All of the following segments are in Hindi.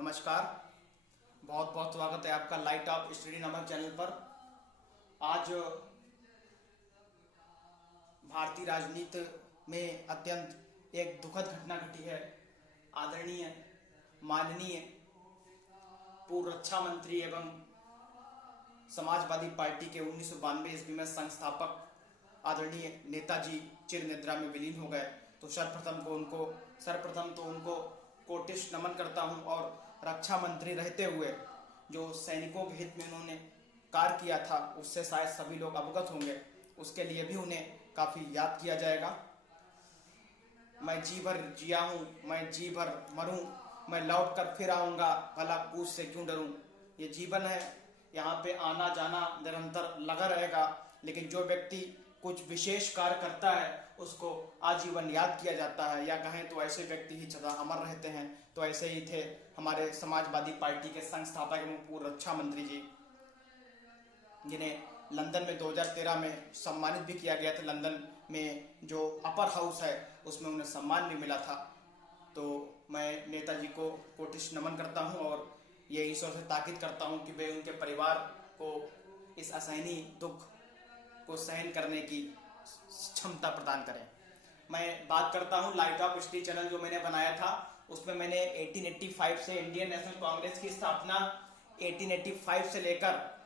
नमस्कार। बहुत बहुत स्वागत है आपका लाइट ऑफ स्टडी नामक चैनल पर। आज भारतीय राजनीति में अत्यंत एक दुखद घटना घटी है। आदरणीय माननीय पूर्व रक्षा मंत्री एवं समाजवादी पार्टी के 1992 ईस्वी में संस्थापक आदरणीय नेताजी चिर निद्रा में विलीन हो गए। तो सर्वप्रथम तो उनको कोटिश नमन करता हूं और रक्षा मंत्री रहते हुए जो सैनिकों के हित में उन्होंने कार्य किया था उससे शायद सभी लोग अवगत होंगे। उसके लिए भी उन्हें काफ़ी याद किया जाएगा। मैं जी भर जिया हूँ, मैं जी भर मरूँ, मैं लौट कर फिर आऊँगा, भला पूछ से क्यों डरूँ। ये जीवन है, यहाँ पे आना जाना निरंतर लगा रहेगा, लेकिन जो व्यक्ति कुछ विशेष कार्य करता है उसको आजीवन याद किया जाता है, या कहें तो ऐसे व्यक्ति ही सदा अमर रहते हैं। तो ऐसे ही थे हमारे समाजवादी पार्टी के संस्थापक एवं पूर्व रक्षा मंत्री जी, जिन्हें लंदन में 2013 में सम्मानित भी किया गया था। लंदन में जो अपर हाउस है उसमें उन्हें सम्मान भी मिला था। तो मैं नेताजी को कोटिश नमन करता हूं और ये ईश्वर से ताकीद करता हूं कि वे उनके परिवार को इस असहनीय दुख को सहन करने की क्षमता प्रदान करें। मैं बात करता हूं लाइट ऑफ स्टडी चैनल जो मैंने बनाया था, उसमें मैंने 1885 से इंडियन नेशनल कांग्रेस की स्थापना 1885 से लेकर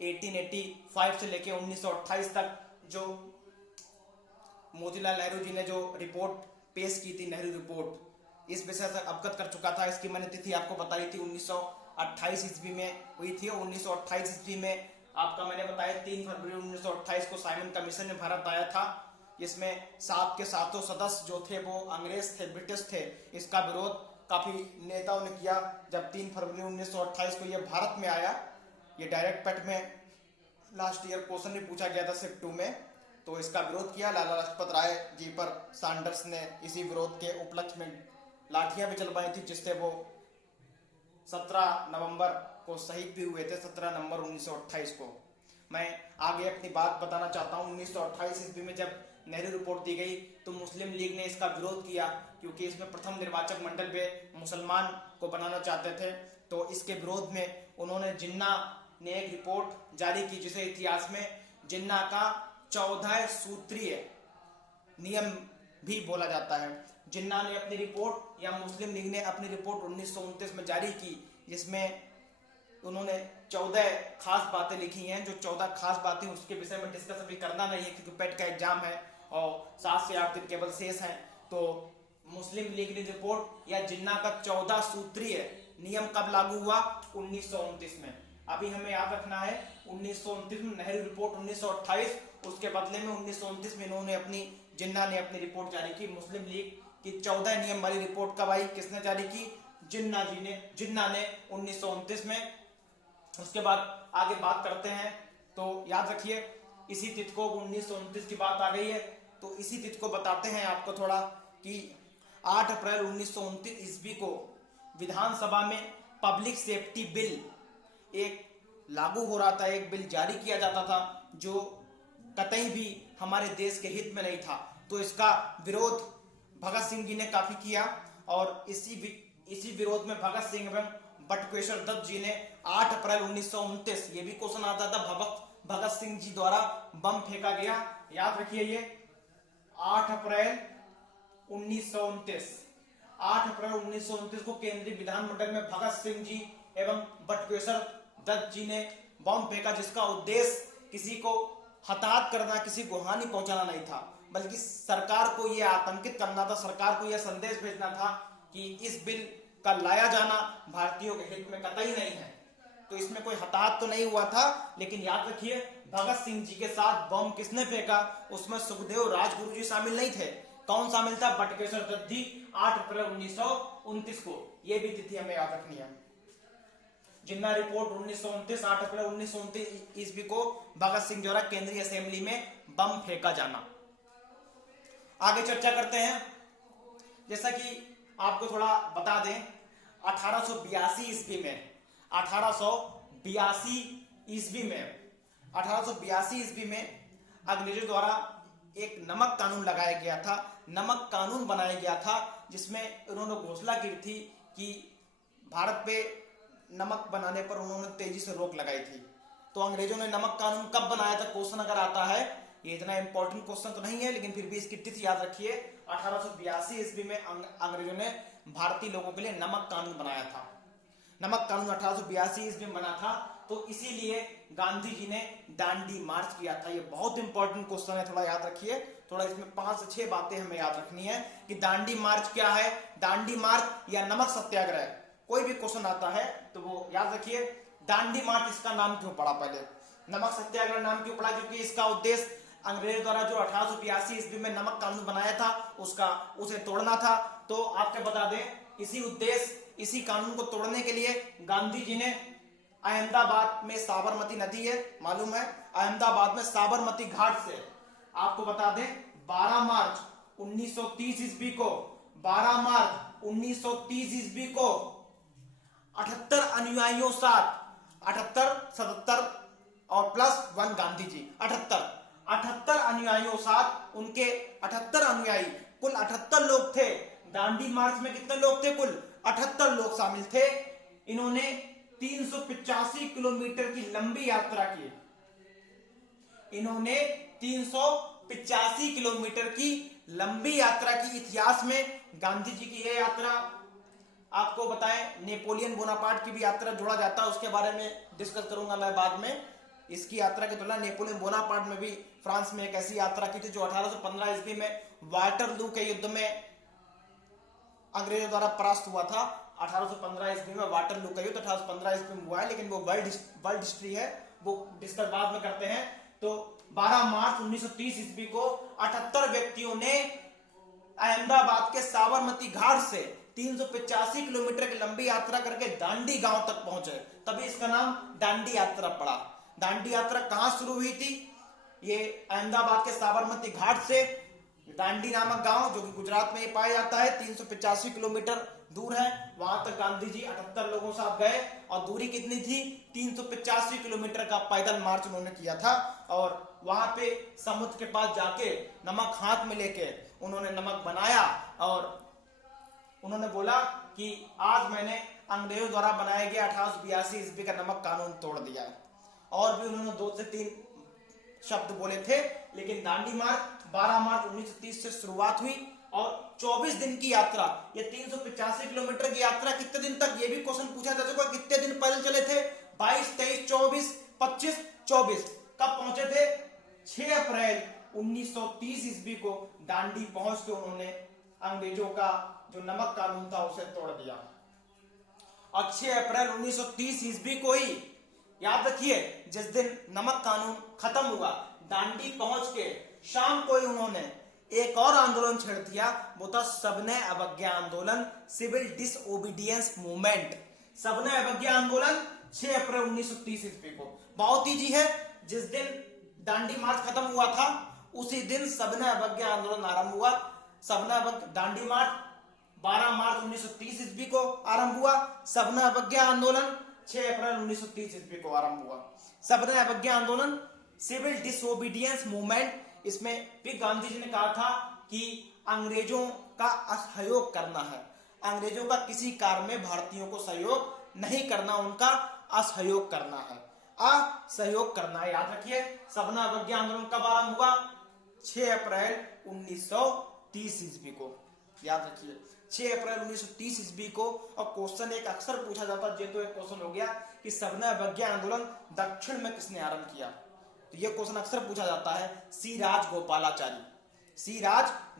1928 तक जो मोतीलाल नेहरू जी ने जो रिपोर्ट पेश की थी, नेहरू रिपोर्ट, इस विषय से अवगत कर चुका था। इसकी मैंने तिथि आपको बताई थी 1928 ईस्वी में हुई थी। और 1928 ईस्वी में आपका मैंने बताया 3 फरवरी 1928 को साइमन कमीशन में भारत आया था, जिसमें 7 के 7 सदस्य जो थे वो अंग्रेज थे, ब्रिटिश थे। इसका विरोध काफी नेताओं ने किया। जब 3 फरवरी 1928 को ये भारत में आया, ये डायरेक्ट पेट में लास्ट ईयर क्वेश्चन भी पूछा गया था शिफ्ट 2 में, तो इसका विरोध किया। लाला लाजपत राय जी पर सैंडर्स ने इसी विरोध के उपलक्ष्य में लाठियां भी चलवाई थी, जिससे वो 17 नवंबर को शहीद भी हुए थे, 17 नवंबर 1928 को। मैं आगे अपनी बात बताना चाहता हूँ। 1928 ईस्वी में जब नेहरू रिपोर्ट दी गई तो मुस्लिम लीग ने इसका विरोध किया, क्योंकि इसमें प्रथम निर्वाचक मंडल वे मुसलमान को बनाना चाहते थे। तो इसके विरोध में उन्होंने जिन्ना ने एक रिपोर्ट जारी की, जिसे इतिहास में जिन्ना का 14 सूत्रीय नियम भी बोला जाता है। जिन्ना ने अपनी रिपोर्ट, या मुस्लिम लीग ने अपनी रिपोर्ट 1929 में जारी की, जिसमें उन्होंने 14 खास बातें लिखी हैं। जो 14 खास बातें उसके विषय में डिस्कस अभी करना नहीं है, क्योंकि पेट का एग्जाम है और 7 से 8 दिन केवल शेष हैं। तो मुस्लिम लीग की रिपोर्ट या जिन्ना का 14 सूत्रीय नियम कब लागू हुआ? 1929 में। अभी हमें याद रखना है 1929 में नेहरू रिपोर्ट 1928, उसके बदले में 1929 में इन्होंने जिन्ना ने अपनी रिपोर्ट जारी की। मुस्लिम लीग की 14 नियम वाली रिपोर्ट कब आई, किसने जारी की? जिन्ना ने 1929 में। उसके बाद आगे बात करते हैं। तो याद रखिए इसी तिथि को 1929 की बात आ गई है, तो इसी तिथि को बताते हैं आपको थोड़ा कि 8 अप्रैल 1929 ईस्वी को विधानसभा में पब्लिक सेफ्टी बिल एक लागू हो रहा था, एक बिल जारी किया जाता था जो कतई भी हमारे देश के हित में नहीं था। तो इसका विरोध भगत सिंह जी ने काफी किया, और इसी विरोध में भगत सिंह एवं बटुकेश्वर दत्त जी ने 8 अप्रैल 1929, ये भी क्वेश्चन आता था, भगत सिंह जी द्वारा बम फेंका गया। याद रखिए ये 8 अप्रैल 1929 को केंद्रीय विधानमंडल में भगत सिंह जी एवं बटुकेश्वर दत्त जी ने बम फेंका, जिसका उद्देश्य किसी को हताहत करना, किसी को हानि पहुंचाना नहीं था, बल्कि सरकार को यह आतंकित करना था, सरकार को यह संदेश भेजना था कि इस बिल का लाया जाना भारतीयों के हित में कतई नहीं है। तो इसमें कोई हताहत तो नहीं हुआ था, लेकिन याद रखिए भगत सिंह जी के साथ बम किसने फेंका? उसमें सुखदेव राजगुरु जी शामिल नहीं थे। कौन शामिल था? बटुकेश्वर दत्त जी। 8 अप्रैल 1929 को, यह भी तिथि हमें याद रखनी है। जिन्ना रिपोर्ट 1929, 8 अप्रैल 1929 ईस्वी को भगत सिंह द्वारा केंद्रीय असेंबली में बम फेंका जाना। आगे चर्चा करते हैं। जैसा कि आपको थोड़ा बता दें, 1882 ईस्वी में अंग्रेजों द्वारा एक नमक कानून लगाया गया था, नमक कानून बनाया गया था, जिसमें उन्होंने घोषणा की थी कि भारत पे नमक बनाने पर उन्होंने तेजी से रोक लगाई थी। तो अंग्रेजों ने नमक कानून कब बनाया था, क्वेश्चन अगर आता है, ये इतना इंपॉर्टेंट क्वेश्चन तो नहीं है लेकिन फिर भी इसकी तिथि याद रखिए। 1882 ईस्वी में अंग्रेजों ने भारतीय लोगों के लिए नमक कानून बनाया था। नमक कानून 1882 ईस्वी में बना था, तो इसीलिए गांधी जी ने दांडी मार्च किया था। ये बहुत इंपॉर्टेंट क्वेश्चन है, थोड़ा याद रखिए। थोड़ा इसमें 5 से 6 बातें हमें याद रखनी है कि दांडी मार्च क्या है, दांडी मार्च या नमक सत्याग्रह, कोई भी क्वेश्चन आता है तो वो याद रखिए। दांडी मार्च इसका नाम क्यों पड़ा, पहले नमक सत्याग्रह नाम क्यों पड़ा, क्योंकि इसका उद्देश्य अंग्रेज द्वारा जो 1882 ईस्वी में नमक कानून बनाया था उसे तोड़ना था। तो आपको बता दें, इसी कानून को तोड़ने के लिए गांधी जी ने अहमदाबाद में साबरमती नदी है, मालूम है, अहमदाबाद में साबरमती घाट से आपको बता दें 12 मार्च 1930 ईस्वी को 78 अनुयायियों साथ 78 77 और +1 गांधी जी 78 अनुयायियों साथ, उनके 78 अनुयायी, कुल 78 लोग थे। दांडी मार्च में कितने लोग थे, कुल 78 लोग शामिल थे। इन्होंने 385 किलोमीटर की लंबी यात्रा की। इन्होंने 385 किलोमीटर की लंबी यात्रा की। इतिहास में गांधी जी की यह यात्रा, आपको बताएं, नेपोलियन बोनापार्ट की भी यात्रा जोड़ा जाता है, उसके बारे में डिस्कस करूंगा मैं बाद में। इसकी यात्रा की तुलना नेपोलियन बोनापार्ट में भी फ्रांस में एक ऐसी यात्रा की थी जो 1815 ईस्वी में वाटरलू के युद्ध में अंग्रेजों द्वारा परास्त हुआ था। 1815 ईस्वी में वाटरलू का युद्ध 1815 ईस्वी में हुआ है, लेकिन वो वर्ल्ड हिस्ट्री है, वो डिस्कस बाद में करते हैं। तो 12 मार्च 1930 ईस्वी को 78 व्यक्तियों ने अहमदाबाद के साबरमती घाट से 385 किलोमीटर की लंबी यात्रा करके दांडी गांव तक पहुंचे, तभी इसका नाम दांडी यात्रा पड़ा। दांडी यात्रा कहां शुरू हुई थी, ये अहमदाबाद के साबरमती घाट से दांडी नामक गांव, जो कि गुजरात में ही पाया जाता है, 385 किलोमीटर दूर है, वहां तक गांधी जी 78 लोगों साथ गए। और दूरी कितनी थी, 385 किलोमीटर का पैदल मार्च उन्होंने किया था। और वहां पे समुद्र के पास जाके नमक हाथ में लेके उन्होंने नमक बनाया और उन्होंने बोला कि आज मैंने अंग्रेजों द्वारा बनाया गया 1882 ईस्वी का नमक कानून तोड़ दिया है। और भी उन्होंने 2 से 3 शब्द बोले थे, लेकिन दांडी मार्च 12 मार्च 1930 से शुरुआत हुई और 24 दिन की यात्रा, ये 385 किलोमीटर की यात्रा कितने दिन तक, ये भी क्वेश्चन पूछा जा चुका, कितने दिन पैदल चले थे, 22, 23, 24, 25, 24। कब पहुंचे थे, 6 अप्रैल 1930 ईस्वी को दांडी पहुंच के उन्होंने अंग्रेजों का जो नमक कानून था उसे तोड़ दिया। और 6 अप्रैल 1930 ईस्वी को ही, याद रखिए, जिस दिन नमक कानून खत्म हुआ, दांडी पहुंच के शाम को ही उन्होंने एक और आंदोलन छेड़ दिया, वो था सबने अवज्ञा आंदोलन, सिविल डिसओबीडियंस मूवमेंट। सबने अवज्ञा आंदोलन 6 अप्रैल 1930 ईस्वी को। बहुत ही जी है, जिस दिन दांडी मार्च खत्म हुआ था उसी दिन सबने अवज्ञा आंदोलन आरंभ हुआ। सबने दांडी मार्च 12 मार्च 1930 ईस्वी को आरंभ हुआ, सबने अवज्ञा आंदोलन 6 अप्रैल 1930 ईस्वी को आरंभ हुआ। सबने अवज्ञा आंदोलन, सिविल डिसओबीडियंस मूवमेंट, इसमें भी गांधी जी ने कहा था कि अंग्रेजों का असहयोग करना है, अंग्रेजों का किसी कार्य में भारतीयों को सहयोग नहीं करना, उनका असहयोग करना है, असहयोग करना है, याद रखिए। सबने अवज्ञा आंदोलन कब आरंभ हुआ, 6 अप्रैल 1930 ईस्वी को, याद रखिए, 6 अप्रैल 1930 ईस्वी को। और क्वेश्चन एक अक्सर पूछा जाता है, ये तो एक क्वेश्चन हो गया कि सबने अवज्ञा आंदोलन दक्षिण में किसने आरंभ किया, तो ये क्वेश्चन अक्सर पूछा जाता है। सी राज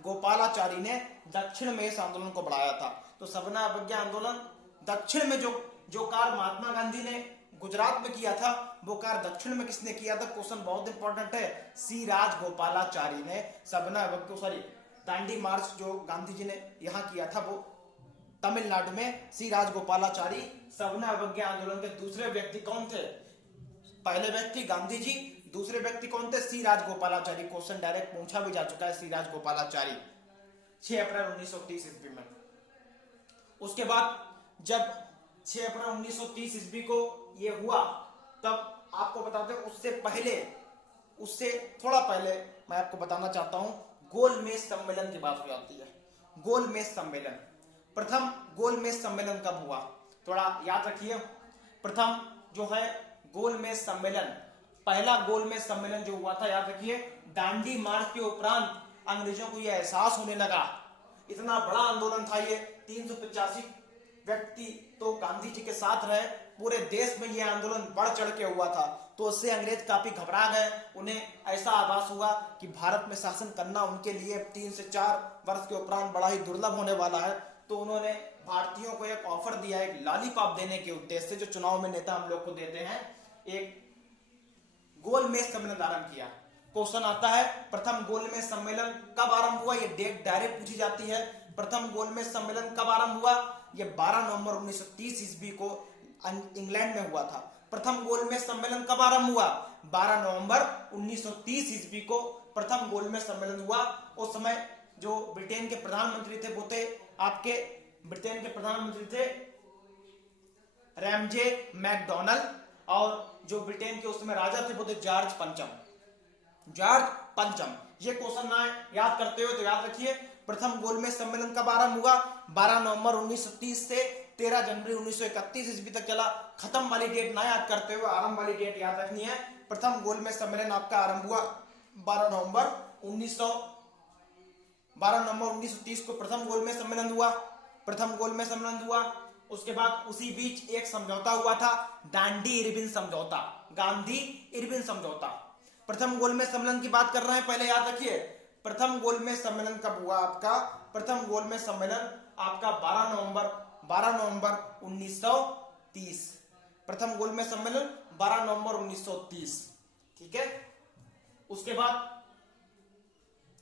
गोपालाचारी ने दक्षिण में इस आंदोलन को बढ़ाया था। तो सबने अवज्ञा आंदोलन दक्षिण में जो कार्य महात्मा गांधी ने गुजरात में किया था, वो कार्य दक्षिण में किसने किया था, क्वेश्चन बहुत इंपॉर्टेंट है। सी राज गोपालाचारी ने दांडी मार्च जो गांधी जी ने यहां किया था वो तमिलनाडु में, सी राज गोपालाचारी। सबने अवज्ञा आंदोलन के दूसरे व्यक्ति कौन थे, पहले व्यक्ति गांधी जी, दूसरे व्यक्ति कौन थे, सी राज गोपालाचारी। क्वेश्चन डायरेक्ट पूछा भी जा चुका है, सी राज गोपालाचारी, 6 अप्रैल 1930 ईस्वी में। उसके बाद जब 6 अप्रैल 1930 ईस्वी को ये हुआ, तब आपको बताते हैं उससे थोड़ा पहले मैं आपको बताना चाहता हूं, गोलमेज सम्मेलन की बात हो जाती है। गोलमेज सम्मेलन, प्रथम गोलमेज सम्मेलन कब हुआ, थोड़ा याद रखिए। प्रथम जो है गोलमेज सम्मेलन, पहला गोलमेज सम्मेलन जो हुआ था, याद रखिए, दांडी मार्च के उपरांत अंग्रेजों को यह एहसास होने लगा, इतना बड़ा आंदोलन था ये, 385 व्यक्ति तो गांधी जी के साथ रहे, पूरे देश में यह आंदोलन बढ़ चढ़ के हुआ था, तो उससे अंग्रेज काफी घबरा गए। उन्हें ऐसा आभास हुआ कि भारत में शासन करना उनके लिए 3 से 4 वर्ष के उपरांत बड़ा ही दुर्लभ होने वाला है, तो उन्होंने भारतीयों को एक ऑफर दिया, एक लॉलीपॉप देने के उद्देश्य से, जो चुनाव में नेता हम लोग को देते हैं, एक गोलमेज सम्मेलन आरंभ किया। क्वेश्चन आता है प्रथम गोलमेज सम्मेलन कब आरंभ हुआ, ये डेट डायरेक्ट पूछी जाती है। प्रथम गोलमेज सम्मेलन कब आरंभ हुआ, ये 12 नवंबर 1930 ईस्वी को इंग्लैंड में हुआ था। प्रथम गोलमेज सम्मेलन कब आरंभ हुआ, 12 नवंबर 1930 ईस्वी को प्रथम गोलमेज सम्मेलन हुआ। उस समय जो ब्रिटेन के प्रधानमंत्री थे वो थे आपके, ब्रिटेन के प्रधानमंत्री थे रैमजे मैकडॉनल्ड, और जो ब्रिटेन के उस समय राजा थे वो थे जॉर्ज पंचम। ये क्वेश्चन ना याद करते हो तो याद रखिए, प्रथम गोलमेज सम्मेलन कब आरंभ हुआ, 12 नवंबर 1930 से 13 जनवरी 1931 ईस्वी तक चला। खत्म वाली डेट ना याद करते हुए आरंभ वाली डेट याद रखनी है। प्रथम गोलमेज सम्मेलन आपका आरंभ हुआ 12 नवंबर 1930 को प्रथम गोलमेज सम्मेलन हुआ। उसके बाद उसी बीच एक समझौता हुआ था, दांडी इरविन समझौता, गांधी इरविन समझौता। प्रथम गोलमेज सम्मेलन की बात कर रहे हैं, पहले याद रखिए प्रथम गोलमेज सम्मेलन कब हुआ आपका, प्रथम गोलमेज सम्मेलन आपका 12 नवंबर 1930, प्रथम गोलमेज सम्मेलन 12 नवंबर 1930, ठीक है। उसके बाद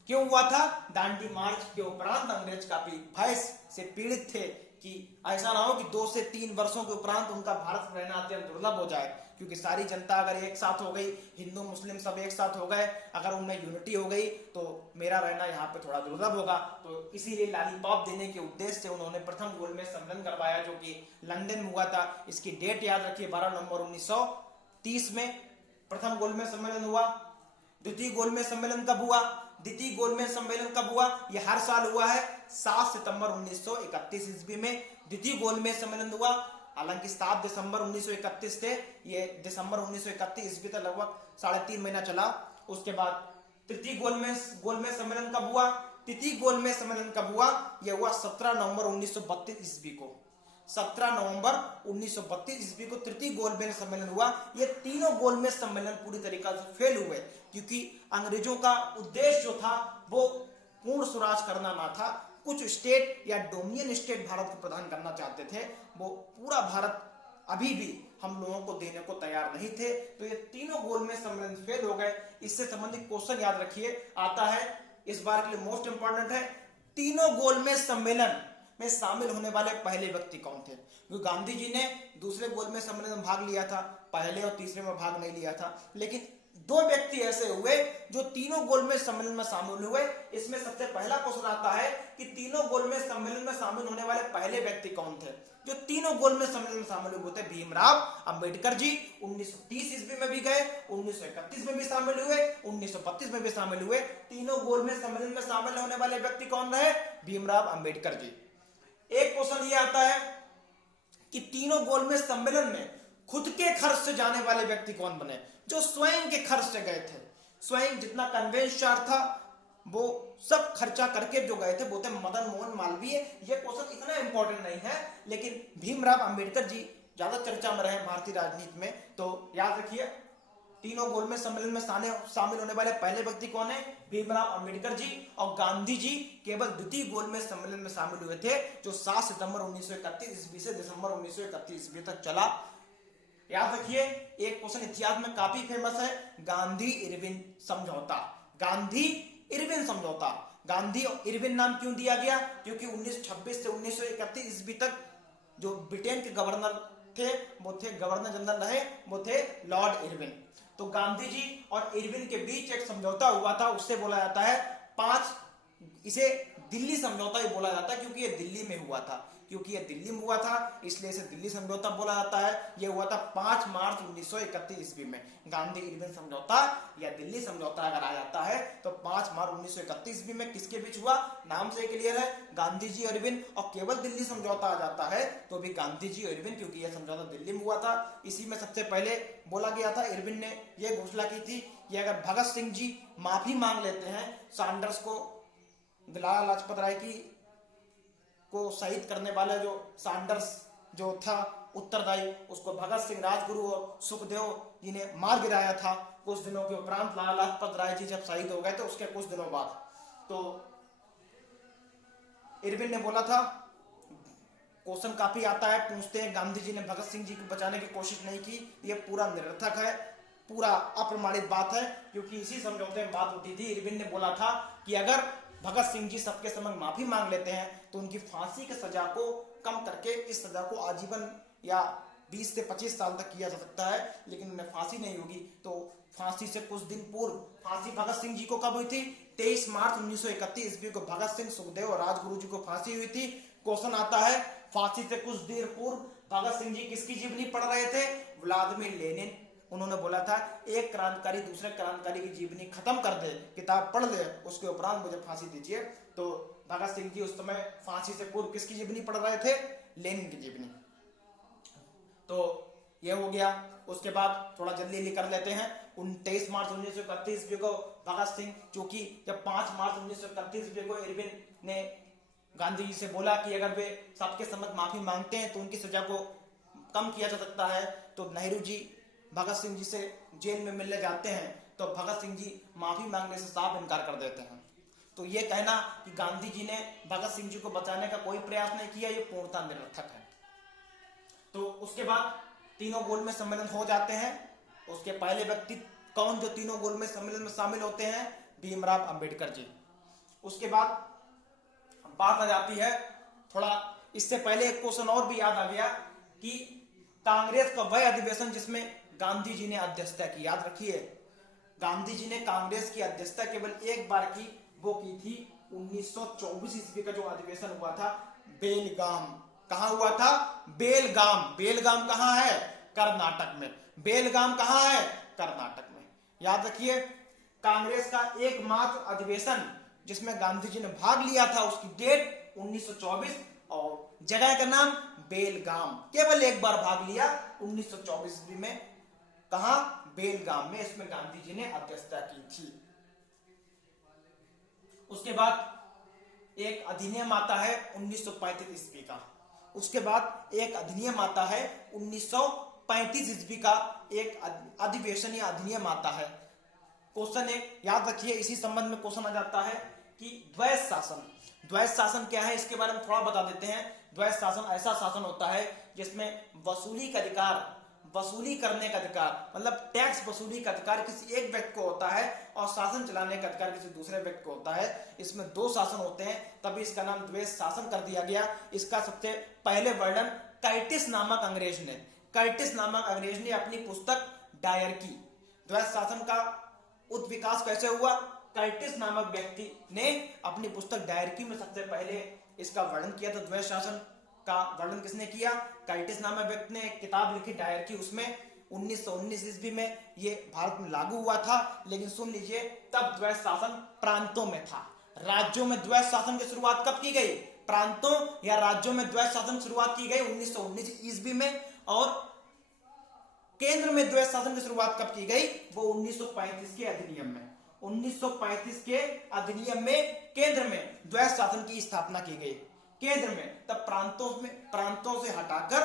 क्यों हुआ था, दांडी मार्च के उपरांत अंग्रेज काफी भय से पीड़ित थे कि ऐसा ना हो कि 2 से 3 वर्षों के उपरांत उनका भारत में रहना अत्यंत दुर्लभ हो जाए, क्योंकि सारी जनता अगर एक साथ हो गई, हिंदू मुस्लिम सब एक साथ हो गए, अगर उनमें यूनिटी हो गई तो मेरा रहना यहाँ पे थोड़ा दुर्लभ होगा। तो इसीलिए लॉलीपॉप देने के उद्देश्य से उन्होंने प्रथम गोलमेज सम्मेलन करवाया, जो कि लंदन में हुआ था। इसकी डेट याद रखिए, 12 नवंबर 1930 में प्रथम गोलमेज सम्मेलन हुआ। द्वितीय गोलमेज सम्मेलन कब हुआ, द्वितीय गोलमेज सम्मेलन कब हुआ, यह हर साल हुआ है, 7 सितंबर 1931 ईस्वी में द्वितीय गोलमेज सम्मेलन हुआ। हालांकि 7 दिसंबर 1931 थे, ये दिसंबर 1931 ईस्वी तक लगभग 3.5 महीना चला। उसके बाद तृतीय गोलमेज सम्मेलन कब हुआ, तृतीय गोलमेज सम्मेलन कब हुआ, यह हुआ 17 नवंबर 1932 ईस्वी को, 17 नवंबर 1932 ईस्वी को तृतीय गोलमेज सम्मेलन हुआ। ये तीनों गोलमेज सम्मेलन पूरी तरीके से फेल हुए, क्योंकि अंग्रेजों का उद्देश्य जो था वो पूर्ण स्वराज करना ना था, कुछ स्टेट या डोमिनियन स्टेट भारत को प्रदान करना चाहते थे। वो पूरा भारत अभी भी हम लोगों को देने को तैयार नहीं थे। तो ये तीनों गोलमेज सम्मेलन फेल हो गए। इससे संबंधित क्वेश्चन याद रखिए आता है, इस बार के लिए मोस्ट इंपॉर्टेंट है, तीनों गोलमेज सम्मेलन में शामिल होने वाले पहले व्यक्ति कौन थे। क्योंकि गांधी जी ने दूसरे गोलमेज सम्मेलन में भाग लिया था, पहले और तीसरे में भाग नहीं लिया था, लेकिन 2 व्यक्ति ऐसे हुए जो तीनों गोलमेज सम्मेलन में शामिल हुए। इसमें सबसे पहला क्वेश्चन आता है कि तीनों गोलमेज सम्मेलन में शामिल होने वाले पहले व्यक्ति कौन थे। जो तीनों गोलमेज सम्मेलन में शामिल हुए थे भीमराव अंबेडकर जी, 1930 ईस्वी में भी गए, 1931 में भी शामिल हुए, 1932 में भी शामिल हुए। तीनों गोलमेज सम्मेलन में शामिल होने वाले व्यक्ति कौन रहे, भीमराव अंबेडकर जी। एक क्वेश्चन ये आता है कि तीनों गोलमेज सम्मेलन में खुद के खर्च से जाने वाले व्यक्ति कौन बने, जो स्वयं के खर्च से गए थे। स्वयं जितना कन्वेंस चार्ज था वो सब खर्चा करके जो गए थे वो थे मदन मोहन मालवीय। ये क्वेश्चन इतना इंपॉर्टेंट नहीं है, लेकिन भीमराव अंबेडकर जी ज्यादा चर्चा में रहे भारतीय राजनीति में। तो याद रखिए तीनों गोलमेज सम्मेलन में शामिल होने वाले पहले व्यक्ति कौन है, भीमराव अंबेडकर जी। और गांधी जी केवल द्वितीय गोलमेज सम्मेलन में शामिल हुए थे, जो 7 सितंबर 1931 ईस्वी से दिसंबर 1931 ईस्वी तक चला। याद रखिए एक क्वेश्चन इतिहास में काफी फेमस है, गांधी इरविन समझौता। गांधी इरविन समझौता, गांधी और इरविन नाम क्यों दिया गया, क्योंकि 1926 से 1931 ईस्वी तक जो ब्रिटेन के गवर्नर थे वो थे, गवर्नर जनरल रहे वो थे लॉर्ड इरविन। तो गांधी जी और इरविन के बीच एक समझौता हुआ था, उससे बोला जाता है इसे दिल्ली समझौता ही बोला जाता है, क्योंकि ये दिल्ली में हुआ था। क्योंकि ये दिल्ली में हुआ था, इसलिए इसे दिल्ली समझौता बोला जाता है। ये हुआ था 5 मार्च 1931 ईस्वी में। गांधी इरविन समझौता या दिल्ली समझौता अगर आ जाता है तो 5 मार्च 1931 ईस्वी में किसके बीच हुआ, नाम से क्लियर है, गांधी जी और इरविन। और केवल दिल्ली समझौता आ जाता है तो भी गांधी जी और इरविन, क्योंकि यह समझौता दिल्ली में हुआ था। इसी में सबसे पहले बोला गया था, इरविन ने यह घोषणा की थी कि अगर भगत सिंह जी माफी मांग लेते हैं सैंडर्स को, लाला लाजपत राय की को शहीद करने वाला जो सैंडर्स जो था उत्तरदायी, उसको भगत सिंह, राजगुरु और सुखदेव जी ने मार गिराया था। कुछ दिनों के उपरांत लाला लाजपत राय जी जब शहीद हो गए तो उसके कुछ दिनों बाद तो इरविन ने बोला था, क्वेश्चन काफी आता है, पूछते हैं गांधी जी ने भगत सिंह जी को बचाने की कोशिश नहीं की, ये पूरा निरर्थक है, पूरा अप्रमाणित बात है, क्योंकि इसी समझौते में बात उठी थी। इरविन ने बोला था कि अगर भगत सिंह जी सबके समक्ष माफी मांग लेते हैं तो उनकी फांसी की सजा को कम करके इस सजा को आजीवन या 20 से 25 साल तक किया जा सकता है, लेकिन उन्हें फांसी नहीं होगी। तो फांसी से कुछ दिन पूर्व फांसी भगत सिंह जी को कब हुई थी, 23 मार्च 1931 ईस्वी को भगत सिंह, सुखदेव और राजगुरु जी को फांसी हुई थी। क्वेश्चन आता है, फांसी से कुछ देर पूर्व भगत सिंह जी किसकी जीवनी पढ़ रहे थे, व्लादिमीर लेनिन। उन्होंने बोला था, एक क्रांतिकारी दूसरे क्रांतिकारी की जीवनी खत्म कर दे, किताब पढ़ ले, उसके उपरांत मुझे फांसी दीजिए। तो भगत सिंह जी उस समय फांसी से पूर्व किसकी जीवनी पढ़ रहे थे, लेनिन की जीवनी। तो यह हो गया। उसके बाद थोड़ा जल्दी कर लेते हैं, 23 मार्च 1931 ईस्वी को भगत सिंह, चूंकि जब 5 मार्च 1931 ईस्वी को इरविन ने गांधी जी से बोला कि अगर वे सबके समक्ष माफी मांगते हैं तो उनकी सजा को कम किया जा सकता है, तो नेहरू जी भगत सिंह जी से जेल में मिलने जाते हैं तो भगत सिंह जी माफी मांगने से साफ इनकार कर देते हैं। तो ये कहना कि गांधी जी ने भगत सिंह जी को बचाने का कोई प्रयास नहीं किया, ये पूर्णतः निरर्थक है। तो उसके बाद तीनों गोलमेज सम्मेलन हो जाते हैं। उसके पहले व्यक्ति कौन जो तीनों गोलमेज सम्मेलन में शामिल होते हैं, भीमराव अंबेडकर जी। उसके बाद बात आ जाती है, थोड़ा इससे पहले एक क्वेश्चन और भी याद आ गया कि कांग्रेस का वह अधिवेशन जिसमें गांधी जी ने अध्यक्षता की, याद रखिए गांधी जी ने कांग्रेस की अध्यक्षता केवल एक बार की, वो की थी 1924 ईस्वी का जो अधिवेशन हुआ था बेलगाम। कहां हुआ था, बेलगाम। बेलगाम कहां है, कर्नाटक में। बेलगाम कहां है, कर्नाटक में। याद रखिए, कांग्रेस का एकमात्र अधिवेशन जिसमें गांधी जी ने भाग लिया था, उसकी डेट 1924 और जगह का नाम बेलगाम। केवल एक बार भाग लिया 1924 ईस्वी में, कहा, बेलगाम में। इसमें गांधी जी ने अध्यक्षता की थी। उसके बाद एक अधिनियम आता है 1935 ईस्वी का। उसके बाद एक अधिनियम आता है 1935 ईस्वी का, एक अधिवेशन या अधिनियम आता है। क्वेश्चन एक याद रखिए, इसी संबंध में क्वेश्चन आ जाता है कि द्वैध शासन। द्वैध शासन क्या है, इसके बारे में थोड़ा बता देते हैं। द्वैध शासन ऐसा शासन होता है जिसमें वसूली का अधिकार, वसूली करने का अधिकार, मतलब टैक्स वसूली का अधिकार किसी एक व्यक्ति को होता है और शासन चलाने का अधिकार किसी दूसरे व्यक्ति को होता है। इसमें दो शासन होते हैं, तभी इसका नाम द्वैध शासन कर दिया गया। इसका सबसे पहले वर्णन कर्टिस नामक अंग्रेज ने, कर्टिस नामक अंग्रेज ने अपनी पुस्तक डायर की। द्वैध शासन का उत्विकास कैसे हुआ, कर्टिस नामक व्यक्ति ने अपनी पुस्तक डायरकी में सबसे पहले इसका वर्णन किया था। द्वैध शासन का वर्णन किसने किया, कर्टिस नामक व्यक्ति ने एक किताब लिखी डायरकी। उसमें 1919 ईस्वी में ये भारत में लागू हुआ था। लेकिन सुन लीजिए, तब द्वैध शासन प्रांतों में था, राज्यों में द्वैध शासन की शुरुआत कब की गई, प्रांतों या राज्यों में द्वैध शासन शुरुआत की गई 1919 ईस्वी में। और केंद्र में द्वैध शासन की शुरुआत कब की गई, वो 1935 के अधिनियम में। 1935 के अधिनियम में केंद्र में द्वैध शासन की स्थापना की गई, केंद्र में। तब प्रांतों से हटाकर,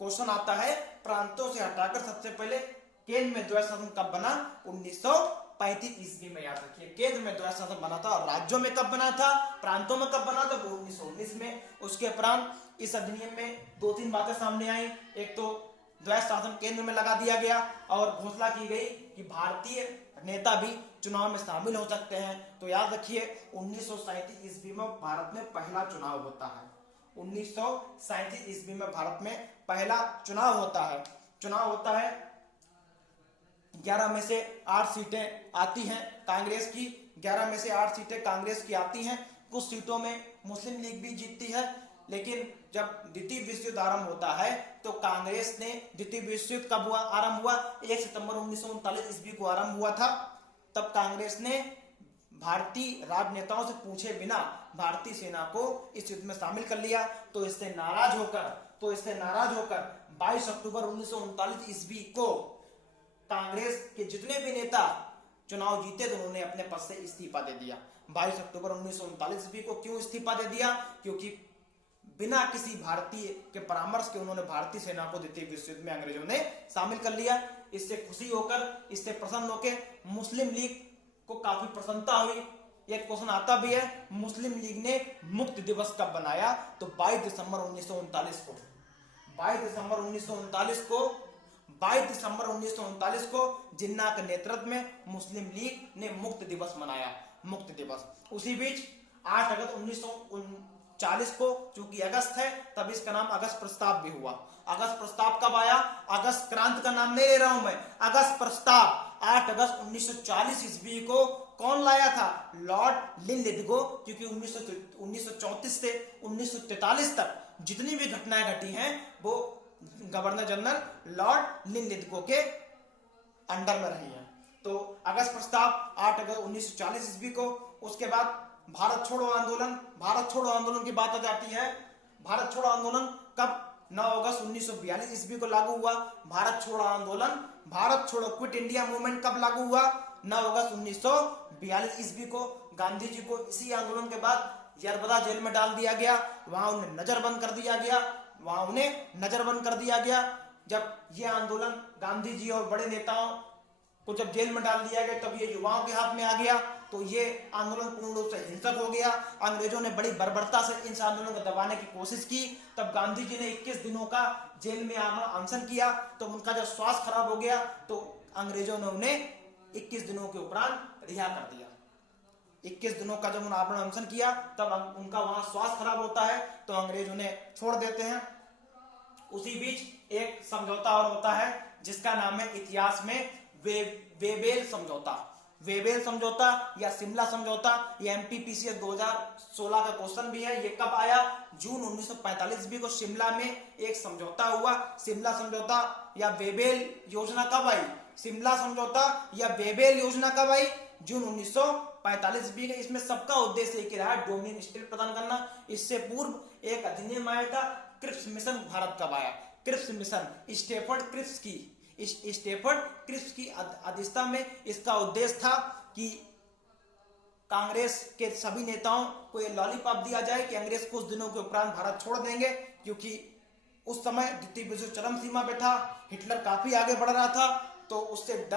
क्वेश्चन आता है, प्रांतों से हटाकर सबसे पहले केंद्र में द्वैध शासन कब बना, 1935 ईस्वी में। याद रखिए, केंद्र में द्वैध शासन बना था। और राज्यों में कब बना था, प्रांतों में कब बना था, वो 1919 में। उसके उपरांत इस अधिनियम में दो तीन बातें सामने आई। एक तो द्वैध शासन केंद्र में लगा दिया गया और घोषणा की गई कि भारतीय नेता भी चुनाव में शामिल हो सकते हैं। तो याद रखिए, 1937 ईस्वी में भारत में पहला चुनाव होता है। 1937 ईस्वी में भारत में पहला चुनाव होता है। चुनाव होता है, 11 में से 8 सीटें आती हैं कांग्रेस की, 11 में से 8 सीटें कांग्रेस की आती हैं। कुछ सीटों में मुस्लिम लीग भी जीतती है, लेकिन जब द्वितीय विश्व युद्ध आरंभ होता है तो कांग्रेस ने, द्वितीय विश्व युद्ध कब हुआ, आरंभ हुआ 1 सितंबर 1939 ईस्वी को आरंभ हुआ था। तब कांग्रेस ने भारतीय राजनेताओं से पूछे बिना भारतीय सेना को इस युद्ध में शामिल कर लिया। तो इससे नाराज होकर 22 अक्टूबर 1939 ईस्वी को कांग्रेस के जितने भी नेता चुनाव जीते तो उन्होंने अपने पद से इस्तीफा दे दिया। 22 अक्टूबर 1939 ईस्वी को क्यों इस्तीफा दे दिया? क्योंकि बिना किसी भारतीय के परामर्श के उन्होंने भारतीय सेना को द्वितीय विश्व युद्ध में अंग्रेजों ने शामिल कर लिया। इससे खुशी होकर, इससे प्रसन्न होकर मुस्लिम लीग को काफी प्रसन्नता हुई। एक क्वेश्चन आता भी है, मुस्लिम लीग ने मुक्ति दिवस कब बनाया? तो 22 दिसंबर 1939 को। 22 दिसंबर 1939 को जिन्ना के नेतृत्व में मुस्लिम लीग ने मुक्ति दिवस मनाया, मुक्ति दिवस। उसी बीच 8 अगस्त 1939 को, चूंकि अगस्त है तब इसका नाम अगस्त प्रस्ताव भी हुआ। अगस्त प्रस्ताव कब आया? अगस्त क्रांति का नाम नहीं ले रहा हूं मैं, अगस्त प्रस्ताव 8 अगस्त 1940 ईस्वी को कौन लाया था? Lord Linlithgow. क्योंकि 1934 से 1943 तक जितनी भी घटनाएं घटी हैं वो गवर्नर जनरल लॉर्ड लिनलिथगो के अंडर में रही हैं। तो अगस्त प्रस्ताव 8 अगस्त 1940 ईस्वी को। उसके बाद भारत छोड़ो आंदोलन की बात आ जाती है। भारत छोड़ो आंदोलन कब? 9 अगस्त 1942 ईस्वी को लागू हुआ। भारत छोड़ो क्विट इंडिया मूवमेंट कब लागू हुआ? 9 अगस्त 1942 ईस्वी को। गांधी जी को इसी आंदोलन के बाद यरबदा जेल में डाल दिया गया, वहां उन्हें नजरबंद कर दिया गया। जब ये आंदोलन गांधी जी और बड़े नेताओं को जब जेल में डाल दिया गया तब ये युवाओं के हाथ में आ गया, तो ये आंदोलन पूर्ण रूप से हिंसक हो गया। अंग्रेजों ने बड़ी बर्बरता से इस आंदोलन को दबाने की कोशिश की। तब गांधी जी ने 21 दिनों का जेल में अनशन किया। तो उनका जब स्वास्थ्य खराब हो गया तो अंग्रेजों ने उन्हें 21 दिनों के उपरांत रिहा कर दिया। 21 दिनों का जब उन्होंने अनशन किया तब उनका वहां स्वास्थ्य खराब होता है तो अंग्रेज उन्हें छोड़ देते हैं। उसी बीच एक समझौता और होता है जिसका नाम है इतिहास में वेबेल समझौता या शिमला समझौता। ये एमपीपीसीएस 2016 का क्वेश्चन भी है। ये कब आया? जून 1945 ईस्वी को शिमला में एक समझौता हुआ। शिमला समझौता या वेबेल योजना कब आई? शिमला समझौता या वेबेल योजना कब आई? जून 1945 ईस्वी में। इसमें सबका उद्देश्य एक ही रहा, डोमिनियन स्टेट प्रदान करना। इससे पूर्व एक अधिनियम आया था, क्रिप्स मिशन। भारत कब आया? क्रिप्स मिशन स्टेफर्ड क्रिप्स की अध्यक्षता में। इसका उद्देश्य था कि कांग्रेस के सभी नेताओं को ये लॉलीपॉप दिया जाए कि अंग्रेज कुछ दिनों के उपरांत भारत छोड़ देंगे, क्योंकि उस समय द्वितीय विश्व चरम सीमा पे था, हिटलर काफी आगे बढ़ रहा था। तो उससे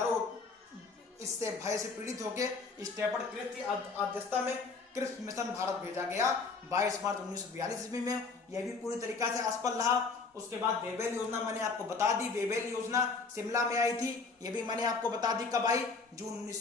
इससे भय से पीड़ित होकर स्टेफर्ड क्रिप्स की अध्यक्षता में क्रिप्स मिशन भारत भेजा गया 22 मार्च 1942 ईस्वी में। यह भी पूरी तरीका से असफल रहा। उसके बाद वेबेल योजना मैंने आपको बता दी। वेबेल योजना शिमला में आई थी, ये भी मैंने आपको बता दी कब आई? जून